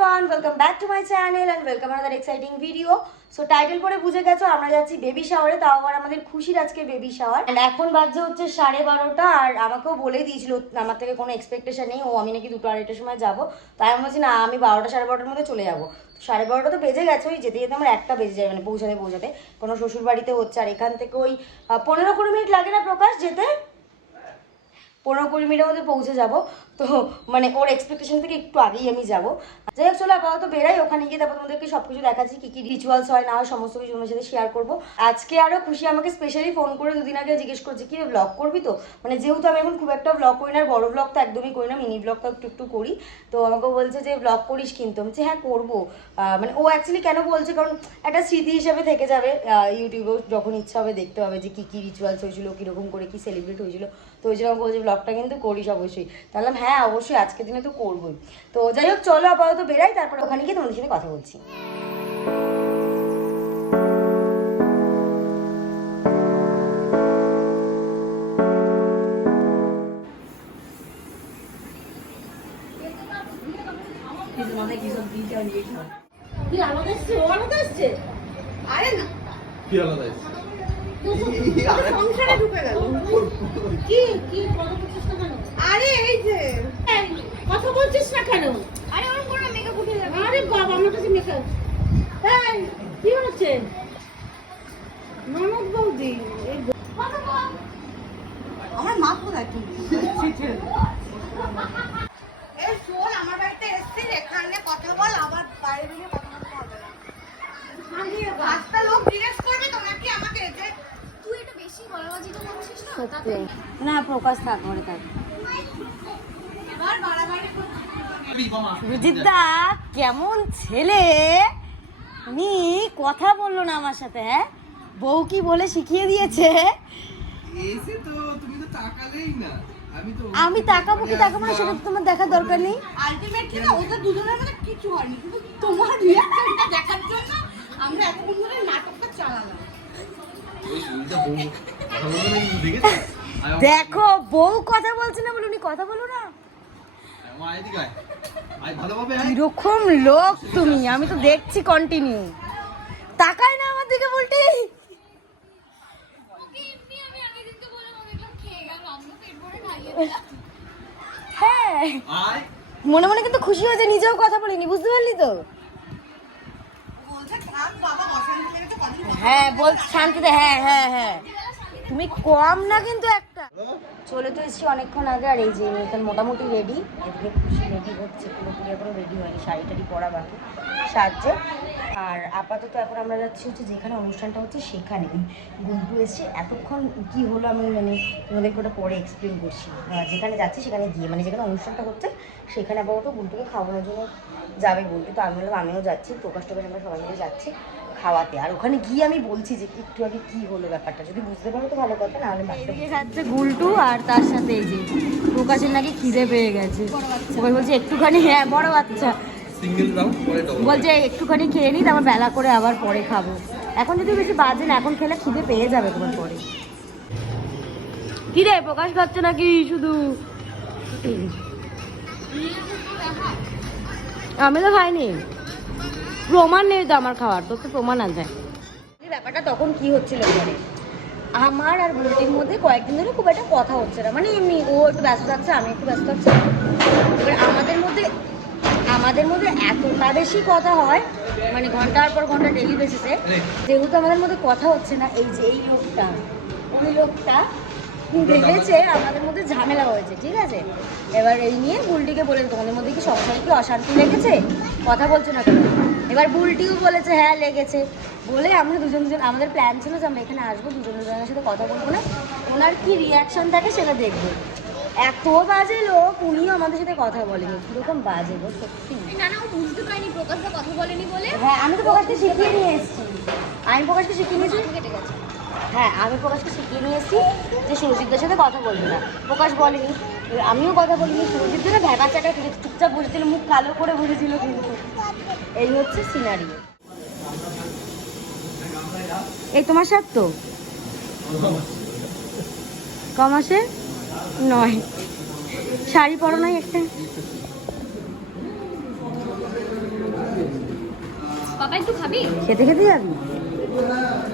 Everyone welcome back to my channel and welcome another exciting video so title পরে বুঝে গেছো, আমরা যাচ্ছি বেবি শাওয়ারে তাও আবার আমাদের খুশির আজকে বেবি শাওয়ার অ্যান্ড এখন বাজছে হচ্ছে সাড়ে বারোটা, আর আমাকেও বলে দিয়েছিল, আমার থেকে কোনো এক্সপেকটেশন নেই, ও, আমি নাকি দুটো আড়াইটার সময় যাব। তাই আমি বলছি, না, আমি বারোটা, সাড়ে বারোটার মধ্যে চলে যাব। সাড়ে বারোটা তো বেজে গেছে, ওই যেতে যেতে আমার একটা বেজে যায় মানে পৌঁছাতে পৌঁছাতে। কোনো শ্বশুর বাড়িতে হচ্ছে, আর এখান থেকে ওই পনেরো কুড়ি মিনিট লাগে না প্রকাশ যেতে? পনেরো কুড়ি মিনিটের মধ্যে পৌঁছে যাব। তো মানে ওর এক্সপেকটেশন থেকে একটু আগেই আমি যাব। যাই হোক, চলো আপাতত বেরাই। ওখানে গিয়ে তারপর তোমাদেরকে সব কিছু দেখাচ্ছি, কী কী রিচুয়ালস হয়, না সমস্ত কিছু তোমার সাথে শেয়ার করব। আজকে আরও খুশি, আমাকে স্পেশালি ফোন করে দুদিন আগে জিজ্ঞেস করছে, কি ব্লগ করবি তো? মানে যেহেতু আমি এখন খুব একটা ব্লগ করি না, আর বড় ব্লগ তো একদমই করি না মিনি ব্লগ তো একটু একটু করি। তো আমাকে বলছে যে ব্লগ করিস কিন্তু। আমি হ্যাঁ করব। মানে ও অ্যাকচুয়ালি কেন বলছে, কারণ একটা স্মৃতি হিসেবে থেকে যাবে। ইউটিউবেও যখন ইচ্ছা হবে দেখতে হবে যে কী কী রিচুয়ালস হয়েছিল, কীরকম করে কী সেলিব্রেট হয়েছিল। তো ওই জন্য বলছি ব্লগটা কিন্তু করিস অবশ্যই। তাহলে হ্যাঁ অবশ্যই, আজকের দিনে তো করবোই। তো যাই হোক, চলো আপাতত বেরাই, তারপর ওখানে গিয়ে তোমাদের সাথে কথা বলছি। কি আলাদা এসছে ও আলাদা এসছে আরে না কি আলাদা এসছে? তোর সংসারে ঢুকে গেল কি কি কথা বলছিস না কেন? আরে এই যে। কথা বলছিস না কেন? আরে আমার কোনো মেকআপ উঠে যাবে আরে বাবা আমার কাছে মেকআপ এই কি হচ্ছে? ননদ বৌদি এই আমার মা কোথায়? কি এই শোন আমার বাড়িতে এসেছিস এখানে কথা বল আবার বাইরে বেরিয়ে কথা বলতে হবে না রাস্তা লোক জিজ্ঞেস করবে তোমরা কি আমাকে যে তুই একটু বেশি গলাবাজিটা করছিস না সত্যি না প্রকাশ থাক ঘরে থাক। এবার কেমন ছেলে? নি কথা বলল না আমার সাথে হ্যাঁ? বউ কি বলে শিখিয়ে দিয়েছে? এসে তো তুমি তো তাকালেই না। আমি তো আমি তাকাবো কি তাকাবো না সেটা তোমার দেখার দরকার নেই। আলটিমেটলি না ওদের দুজনের মধ্যে কিছু হয়নি শুধু তোমার রিয়াকশনটা দেখার জন্য আমরা এতক্ষণ ধরে নাটকটা চালালাম। দেখো বউ কথা বলছে না বলে উনি কথা বলো না। কীরকম লোক তুমি আমি তো দেখছি কন্টিনিউ তাকায় না আমার দিকে বলটি। হ্যাঁ। মনে মনে কিন্তু খুশি হয়েছে নিজেও কথা বলিনি বুঝতে পারলি তো? হ্যাঁ বল শান্তিতে হ্যাঁ হ্যাঁ হ্যাঁ। তুমি কম না কিন্তু একটা? চলে তো এসেছি অনেকক্ষণ আগে, আর এই যে এখন মোটামুটি রেডি এদিকে খুশি রেডি হচ্ছে, পুরোপুরি এখনও রেডি হয়নি শাড়ি টাড়ি পরা বাকি সাজছে। আর আপাতত এখন আমরা যাচ্ছি হচ্ছে যেখানে অনুষ্ঠানটা হচ্ছে সেখানে। গুন্টু এসছে, এতক্ষণ কি হলো আমি মানে তোমাদেরকে ওটা পরে এক্সপ্লেন করছি। যেখানে যাচ্ছি সেখানে গিয়ে মানে যেখানে অনুষ্ঠানটা হচ্ছে সেখানে আপাতত গুন্টুকে খাওয়ানোর জন্য যাবে গুন্টু তো আমি বললাম, আমিও যাচ্ছি, প্রকাশ টোকাশ আমরা সবাই মিলে যাচ্ছি। খাওয়াতে। আর ওখানে গিয়ে আমি বলছি যে একটু আগে কি হলো ব্যাপারটা। যদি বুঝতে পারো তো ভালো কথা নাহলে এদিকে খাচ্ছে গুলটু আর তার সাথে এই যে প্রকাশের নাকি খিদে পেয়ে গেছে। ওই বলছে একটুখানি হ্যাঁ বড় বাচ্চা। বলছে একটুখানি খেয়ে নিই তারপর বেলা করে আবার পরে খাব। এখন যদি বেশি বাজে না এখন খেলে খিদে পেয়ে যাবে তোমার পরে। কি রে প্রকাশ খাচ্ছে নাকি শুধু? আমি তো খাইনি। প্রমাণ নেই তো আমার খাওয়ার তোর তো প্রমাণ আছে ব্যাপারটা তখন কি হচ্ছিল আমার আর বুলটির মধ্যে কয়েকদিন ধরে খুব একটা কথা হচ্ছে না। মানে এমনি ও একটু ব্যস্ত থাকছে, আমি একটু ব্যস্ত থাকছি। এবার আমাদের মধ্যে আমাদের মধ্যে এতটা বেশি কথা হয় মানে ঘণ্টার পর ঘণ্টা ডেলি বেসিসে যেহেতু আমাদের মধ্যে কথা হচ্ছে না, এই যে এই লোকটা, ওই লোকটা ভেবেছে আমাদের মধ্যে ঝামেলা হয়েছে, ঠিক আছে? এবার এই নিয়ে বুলটিকে বলে, তোমাদের মধ্যে কি সবসময় কি অশান্তি লেগেছে? কথা বলছো না কেন? এবার বুলটিও বলেছে হ্যাঁ লেগেছে। বলে আমরা দুজন দুজন আমাদের প্ল্যান ছিল যে আমরা এখানে আসব দুজন দুজনের সাথে কথা বলব না। ওনার কি রিয়াকশন থাকে সেটা দেখব। এত বাজে লোক উনিও আমাদের সাথে কথা বলেনি। কীরকম বাজে গো সত্যি। না না ও বুঝতে পারিনি কথা বলেনি বলে। হ্যাঁ আমি তো প্রকাশকে শিখিয়ে নিয়ে এসেছি। আমি প্রকাশকে শিখিয়ে নিয়েছি। কেটে গেছে। হ্যাঁ আমি প্রকাশকে শিখিয়ে নিয়ে এসেছি যে সুরজিৎদের সাথে কথা বলবি না। প্রকাশ বলেনি। আমিও কথা বলিনি। সুরজিৎ দিলে ফিরে চুপচাপ বসেছিল মুখ কালো করে বসেছিল কিন্তু। এই হচ্ছে সিনারি এই তোমার সাথ তো? কমাসে নয়। শাড়ি পরো নাই একটা? বাবা একটু খাবি? খেতে খেতে যাবি?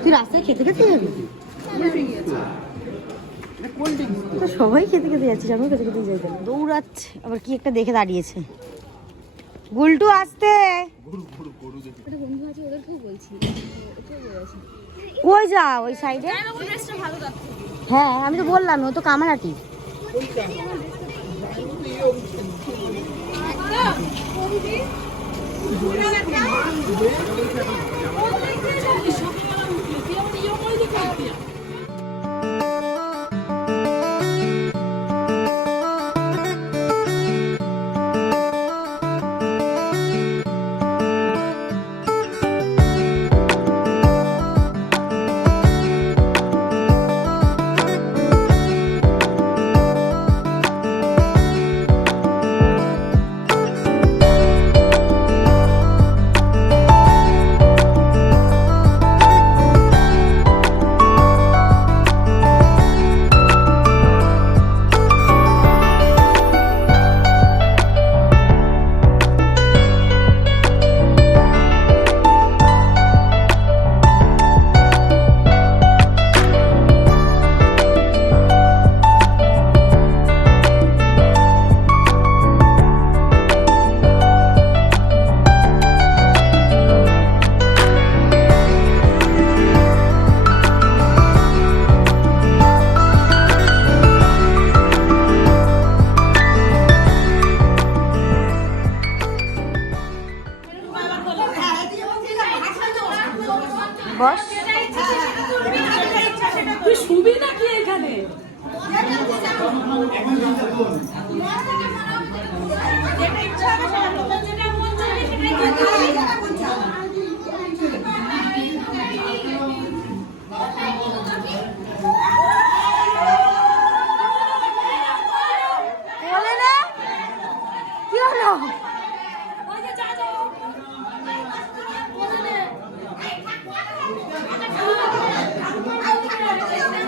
তুই রাস্তায় খেতে খেতে যাবি? তো সবাই খেতে খেতে যাচ্ছিস আমিও খেতে খেতে যাই। দৌড়াচ্ছে আবার কি একটা দেখে দাঁড়িয়েছে। গুলটু আসতে। একটা বন্ধু আছে ওদেরকেও বলছি। কই যা ওই সাইডে ড্রেসটা ভালো লাগছে হ্যাঁ আমি তো বললাম ও তো কামারাটি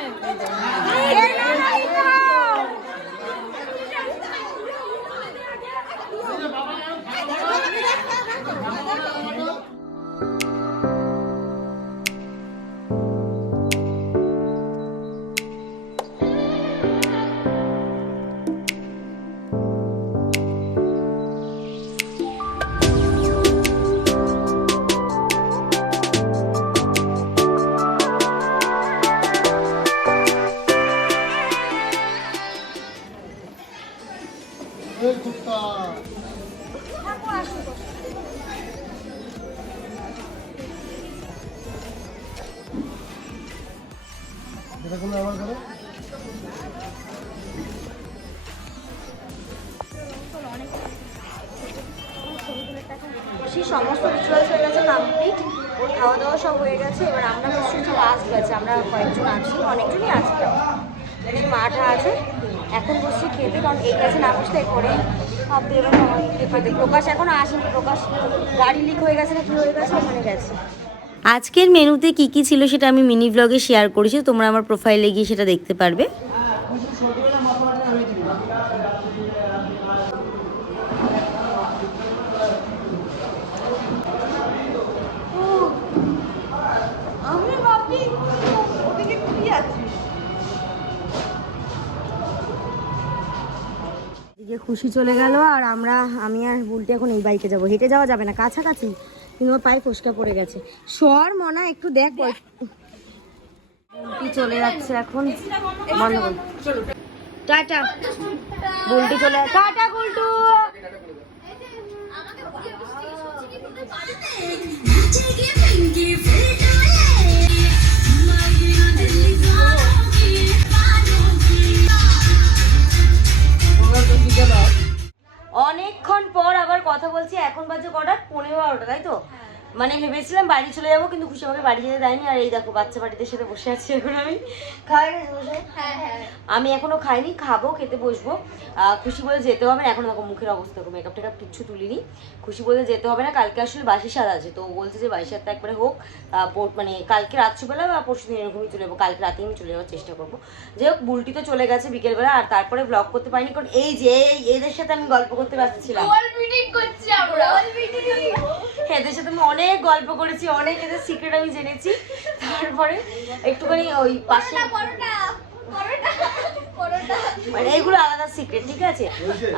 এই সেই সমস্ত রিচুয়ালস হয়ে গেছে কমপ্লিট খাওয়া দাওয়া সব হয়ে গেছে, এবার আমরা হচ্ছে লাস্ট ব্যাচে আমরা কয়েকজন আছি, অনেকজনই আছি। এখানে মাঠা আছে এখন বসছি খেতে, কারণ এই কাছে না বসতে এরপরে ভাবতে এবার প্রকাশ এখনও আসেনি, প্রকাশ গাড়ি লিক হয়ে গেছে না কি হয়ে গেছে ওখানে গেছে। আজকের মেনুতে কি কি ছিল সেটা আমি মিনি ব্লগে শেয়ার করেছি, তোমরা আমার প্রোফাইলে গিয়ে সেটা দেখতে পারবে। এদিকে খুশি চলে গেল আর আমরা, আমি আর বুলটি এখন এই বাইকে যাব। হেঁটে যাওয়া যাবে না, কাছাকাছি। কিন্তু পায়ে ফসকা পড়ে গেছে। সর, মনা, একটু দেখ বল- বুলটি চলে যাচ্ছে এখন। টাটা। চলে টাটা অনেকক্ষণ মানে ভেবেছিলাম বাড়ি চলে যাব কিন্তু খুশি আমাকে বাড়ি যেতে দেয়নি। আর এই দেখো বাচ্চা বাড়িতে সাথে বসে আছি এখন আমি। খাওয়া গেছে বসে হ্যাঁ হ্যাঁ। আমি এখনও খাইনি খাব খেতে বসবো। খুশি বলে যেতে হবে না এখন দেখো মুখের অবস্থা দেখো মেকআপ টেকআপ কিচ্ছু তুলিনি। খুশি বলে যেতে হবে না কালকে আসলে বাসি সাত আছে তো বলছে যে বাসি সাতটা একবারে হোক মানে কালকে রাত্রিবেলা বা পরশু দিন এরকমই চলে যাব কালকে রাতেই আমি চলে যাওয়ার চেষ্টা করব। যাই হোক বুলটি তো চলে গেছে বিকেলবেলা আর তারপরে ব্লগ করতে পারিনি কারণ এই যে এই- এদের সাথে আমি গল্প করতে ব্যস্ত মিটিং এদের সাথে আমি অনেক গল্প করেছি অনেক এদের সিক্রেট আমি জেনেছি। তারপরে একটুখানি ওই পাশে মানে এগুলো আলাদা সিক্রেট ঠিক আছে?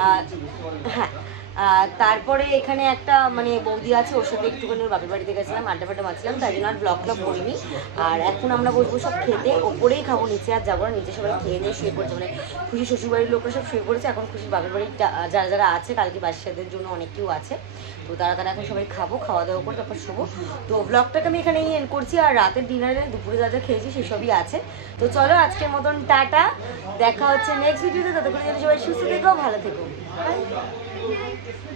আর হ্যাঁ। তারপরে এখানে একটা মানে বৌদি আছে, ওর সাথে একটুখানি বাপের বাড়িতে গেছিলাম, আড্ডা ফাড্ডা মারছিলাম, তাই জন্য আর ব্লগ ট্লগ করিনি। আর এখন আমরা বসবো সব খেতে, ওপরেই খাব, নিচে আর যাব না, নিচে সবাই খেয়ে দিয়ে শুয়ে পড়ছে মানে খুশি শ্বশুরবাড়ির লোকরা সব শুয়ে পড়েছে, এখন খুশি বাপের বাড়ির যারা যারা আছে, কালকে বাচ্চাদের জন্য অনেক কেউ আছে, তো তারা তারা এখন সবাই খাব, খাওয়া দাওয়া করে তারপর শোবো। তো ব্লগটাকে আমি এখানেই এন্ড করছি, আর রাতের ডিনারে দুপুরে যা যা খেয়েছি সেসবই আছে। তো চলো, আজকের মতন টাটা, দেখা হচ্ছে নেক্সট ভিডিওতে ততক্ষণ যেন সবাই সুস্থ থেকো, ভালো থেকো. Thank you.